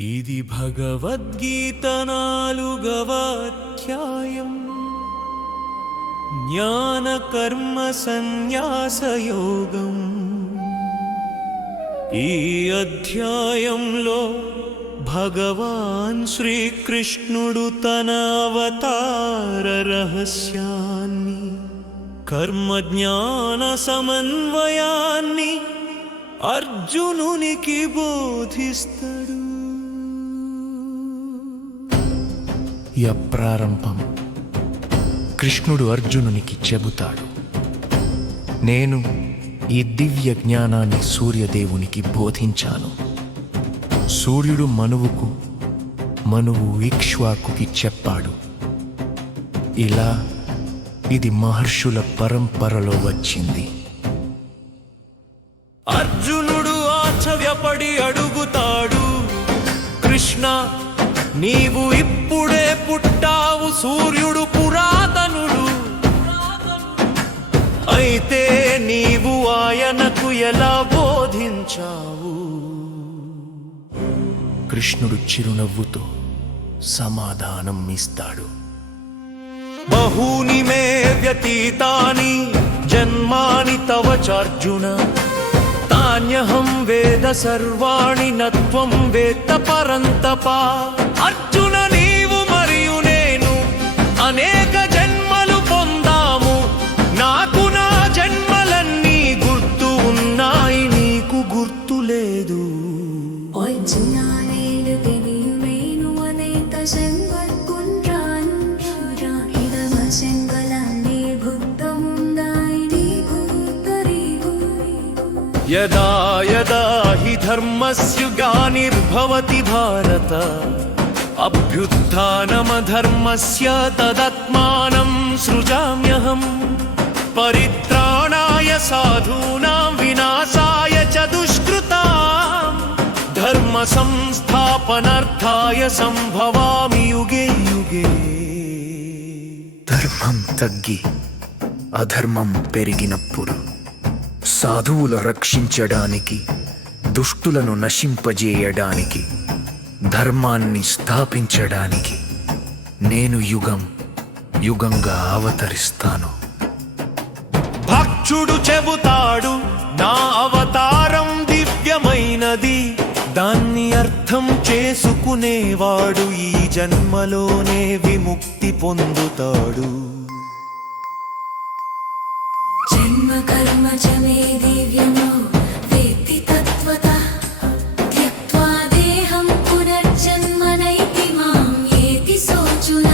ఇది భగవద్గీత నాలుగవ అధ్యాయం. జ్ఞాన కర్మ సన్యాసయోగం. ఈ అధ్యాయంలో భగవాన్ శ్రీకృష్ణుడు తన అవతార రహస్యాన్ని కర్మ జ్ఞాన సమన్వయాన్ని అర్జునునికి బోధిస్తాడు. యప్రారంభం కృష్ణుడు అర్జునునికి చెబుతాడు. నేను ఈ దివ్య జ్ఞానాన్ని సూర్యదేవునికి బోధించాను. సూర్యుడు మనువుకు మనువు ఇక్ష్వాకుకి చెప్పాడు. ఇలా ఇది మహర్షుల పరంపరలో వచ్చింది. అర్జునుడు ఆశ్చర్యపడి అడుగుతాడు. కృష్ణ నీవు ఇప్పుడే పుట్టావు సూర్యుడు పురాతనుడు. అయితే నీవు ఆయనకు ఎలా బోధించావు? కృష్ణుడు చిరునవ్వుతో సమాధానం ఇస్తాడు. బహూని మే వ్యతీతాని జన్మాని తవ చార్జున నాణ్యహం వేద సర్వాణి నత్వం వేత్త పరంతప. అర్జున నీవు మరియు నేను అనే యదా యదా హి ధర్మస్య గ్లానిర్భవతి భారత. అభ్యుత్థానమధర్మస్య తదత్మానం సృజామ్యహం. పరిత్రాణాయ సాధూనాం వినాశాయ చ దుష్కృతాం. ధర్మ సంస్థాపనార్థాయ సంభవామి యుగే యుగే. ధర్మం తగ్గి అధర్మం పెరిగినప్పుడు సాధువులు రక్షించడానికి దుష్టులను నశింపజేయడానికి ధర్మాన్ని స్థాపించడానికి నేను యుగం యుగంగా అవతరిస్తాను. భక్షుడు చెబుతాడు నా అవతారం దివ్యమైనది దాన్ని అర్థం చేసుకునేవాడు ఈ జన్మలోనే విముక్తి పొందుతాడు. జన్మ కర్మ చ మే దివ్యమో వేత్తి తత్వతః త్యక్త్వా దేహం పునర్జన్మనైతి మాం ఏతి సోచున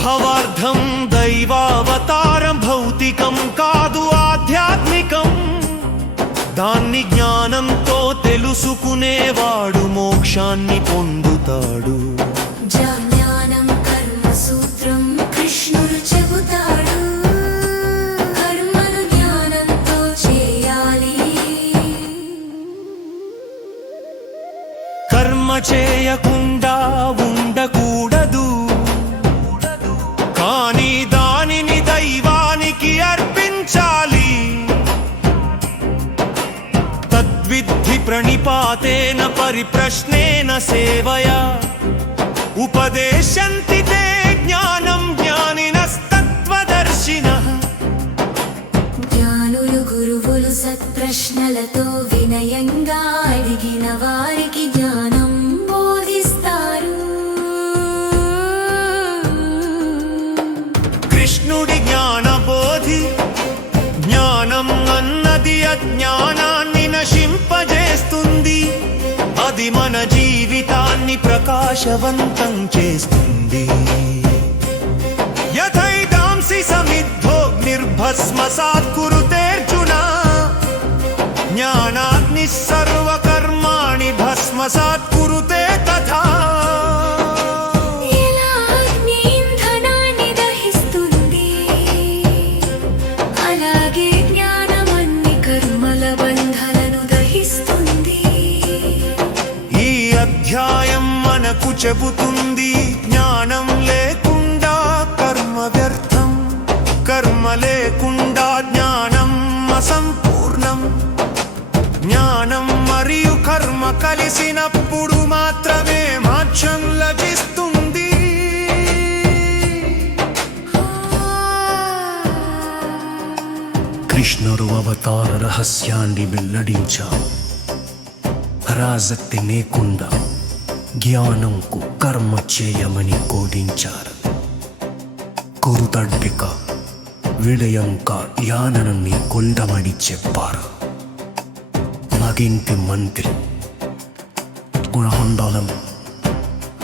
భవార్థం దైవావతారం భౌతికం కాదు ఆధ్యాత్మికం దాన్ని జ్ఞానంతో తెలుసుకునేవాడు మోక్షాన్ని పొందుతాడు చేయకుండా ఉండకూడదు. కానీ దానిని దైవానికి అర్పించాలి. తద్విద్ధి ప్రణిపాతేన పరిప్రశ్నేన సేవయా. ఉపదేశంతి తే జ్ఞానం జ్ఞానినస్తత్వదర్శిన. జ్ఞానులు గురువులు సత్ప్రశ్నలతో వినయంగా అడిగిన వారికి జ్ఞానం జ్ఞానాన్ని నశింపజేస్తుంది. అది మన జీవితాన్ని ప్రకాశవంతం చేస్తుంది. యథైదాంసి సమిద్ధో నిర్భస్మసాత్ కురుతేర్జున జ్ఞానాగ్ని సర్వకర్మాణి భస్మ సాత్కురుతే తథా. చెబుతుంది జ్ఞానం లేకుండా కర్మ వ్యర్థం. కర్మ లేకుండా జ్ఞానం అసంపూర్ణం. జ్ఞానం మరియు కర్మ కలిసినప్పుడు మాత్రమే మోక్షం లభిస్తుంది. కృష్ణుడు అవతార రహస్యాన్ని వెల్లడించావు పరాసక్తి లేకుండా జ్ఞానంకు కర్మ చేయమని కోడించారు. కురుతడ్డిక విడయంక యానని కొండమని చెప్పారు. మగింటి మంత్రి గుణహొండలం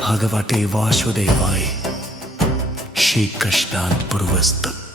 భగవతే వాసుదేవాయ శ్రీకృష్ణాన్ పురువస్తు